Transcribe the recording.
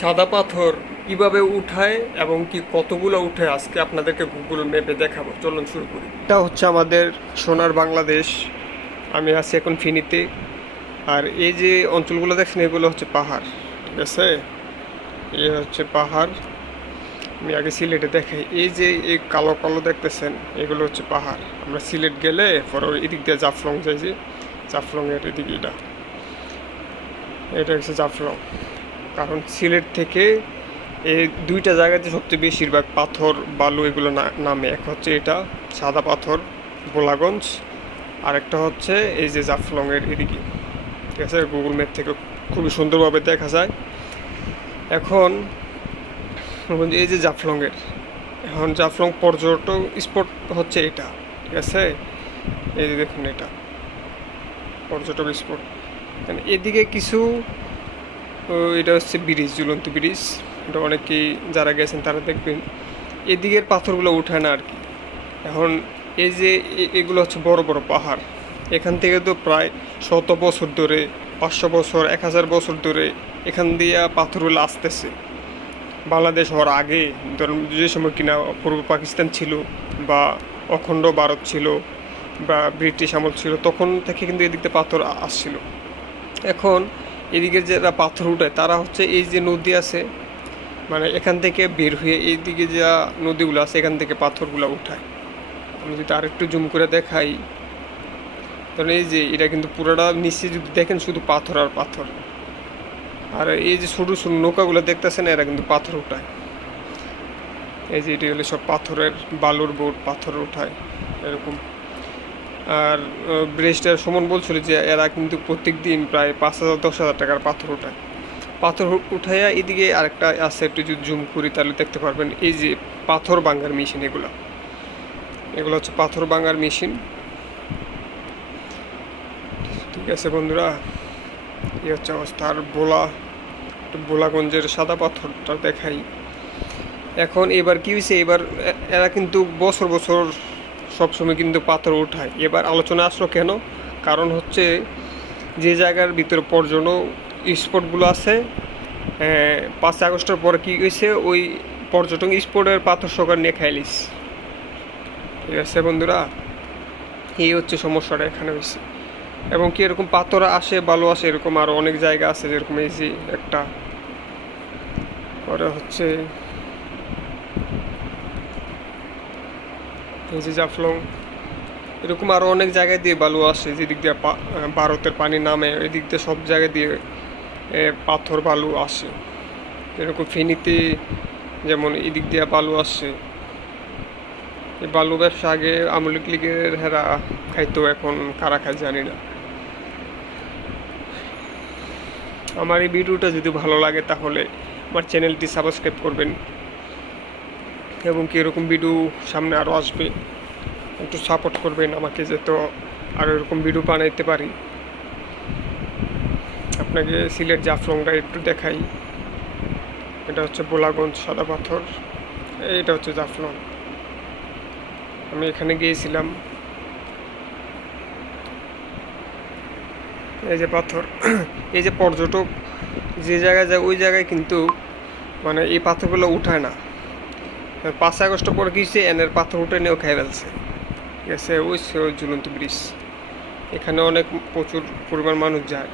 সাদা পাথর কিভাবে উঠায় এবং কি কতগুলো উঠে আজকে আপনাদেরকে গুগল ম্যাপে দেখাবো। চলুন শুরু করি। এটা হচ্ছে আমাদের সোনার বাংলাদেশ। আমি আছি এখন ফেনীতে। আর এই যে অঞ্চলগুলো দেখছেন এগুলো হচ্ছে পাহাড়, ঠিক আছে। এই হচ্ছে পাহাড়। আমি আগে সিলেটে দেখাই, এই যে এই কালো কালো দেখতেছেন এগুলো হচ্ছে পাহাড়। আমরা সিলেট গেলে পরে এদিক দিয়ে জাফলং যাই, যে জাফলংয়ের এদিকে এটা হচ্ছে জাফলং। কারণ সিলেট থেকে এই দুইটা জায়গাতে সবচেয়ে বেশিরভাগ পাথর বালু এগুলো নামে। এক হচ্ছে এটা সাদা পাথর গোলাগঞ্জ, আর একটা হচ্ছে এই যে জাফলংয়ের এদিকে, ঠিক আছে। গুগল ম্যাপ থেকে খুবই সুন্দরভাবে দেখা যায়। এখন এই যে জাফলংয়ের, এখন জাফলং পর্যটক স্পট হচ্ছে এটা, ঠিক আছে। এই যে দেখুন এটা পর্যটক স্পট। এদিকে কিছু এটা হচ্ছে ব্রিজ, ঝুলন্ত ব্রিজ। এটা অনেকেই যারা গেছেন তারা দেখবেন এদিকের পাথরগুলো উঠায় না আর কি। এখন এই যে এগুলো হচ্ছে বড় বড় পাহাড়, এখান থেকে তো প্রায় 100 বছর ধরে, 500 বছর, 1000 বছর ধরে এখান দিয়ে পাথরগুলো আসতেছে। বাংলাদেশ হওয়ার আগে ধরুন যে সময় কিনা পূর্ব পাকিস্তান ছিল বা অখণ্ড ভারত ছিল বা ব্রিটিশ আমল ছিল, তখন থেকে কিন্তু এদিকে পাথর আসছিল। এখন এদিকে যারা পাথর উঠায় তারা হচ্ছে এই যে নদী আছে, মানে এখান থেকে বের হয়ে এইদিকে যা নদীগুলো আছে এখান থেকে পাথরগুলো উঠায়। আমি যদি আরেকটু জুম করে দেখাই, কারণ এই যে এটা কিন্তু পুরোটা নিচে যদি দেখেন শুধু পাথর আর পাথর। আর এই যে ছোটো ছোটো নৌকাগুলো দেখতেছেন এরা কিন্তু পাথর উঠায়। এই যে এটি হলে সব পাথরের বালুর বোট, পাথর উঠায় এরকম। আর ব্রেস্টার সুমন বলছিল যে এরা কিন্তু প্রত্যেক দিন প্রায় 5000-10,000 টাকার পাথর উঠায়। পাথর উঠাইয়া এদিকে আরেকটা আছে, একটু যদি জুম করি তাহলে দেখতে পারবেন এই যে পাথর ভাঙার মেশিন। এগুলো হচ্ছে পাথর ভাঙার মেশিন, ঠিক আছে বন্ধুরা। এই হচ্ছে অবস্থা। আর ভোলাগঞ্জের সাদা পাথরটা দেখাই। এখন এবার কি হয়েছে, এবার এরা কিন্তু বছর বছর সবসময় কিন্তু পাথর উঠায়। এবার আলোচনা আসলো কেন, কারণ হচ্ছে যে জায়গার ভিতরে পর্যটন স্পটগুলো আছে, 5 আগস্টের পরে কী হয়েছে, ওই পর্যটন স্পটের পাথর সরকার নিয়ে খাইলিস, ঠিক আছে বন্ধুরা। এই হচ্ছে সমস্যাটা এখানে হয়েছে। এবং কি এরকম পাথর আসে, বালু আসে, এরকম আরও অনেক জায়গা আছে, যেরকম এই যে একটা পরে হচ্ছে এই যে জাফলং, এরকম আরও অনেক জায়গায় দিয়ে বালু আসে। যেদিক দিয়ে ভারতের পানি নামে ওই দিক দিয়ে সব জায়গায় দিয়ে পাথর বালু আসে। এরকম ফেনীতে যেমন এদিক দিয়ে বালু আসে। এই বালু ব্যবসা আগে আওয়ামী লীগের হেরা খাইতো, এখন কারা খায় জানি না। আমার এই ভিডিওটা যদি ভালো লাগে তাহলে আমার চ্যানেলটি সাবস্ক্রাইব করবেন, এবং কি এরকম ভিডিও সামনে আরও আসবে, একটু সাপোর্ট করবেন আমাকে, যাতে আরও এরকম ভিডিও বানাইতে পারি। আপনাকে সিলেট জাফলংটা একটু দেখাই। এটা হচ্ছে ভোলাগঞ্জ সাদা পাথর, এটা হচ্ছে জাফলং। আমি এখানে গিয়েছিলাম। এই যে পাথর, এই যে পর্যটক যে জায়গায় যায় ওই জায়গায় কিন্তু মানে এই পাথরগুলো উঠায় না। 5 আগস্টের পরে কিছু এনের পাথর উঠে নিয়েও খাই ফেলছে, ঠিক আছে। ওই ঝুলন্ত ব্রিজ, এখানে অনেক প্রচুর পরিমাণ মানুষ যায়।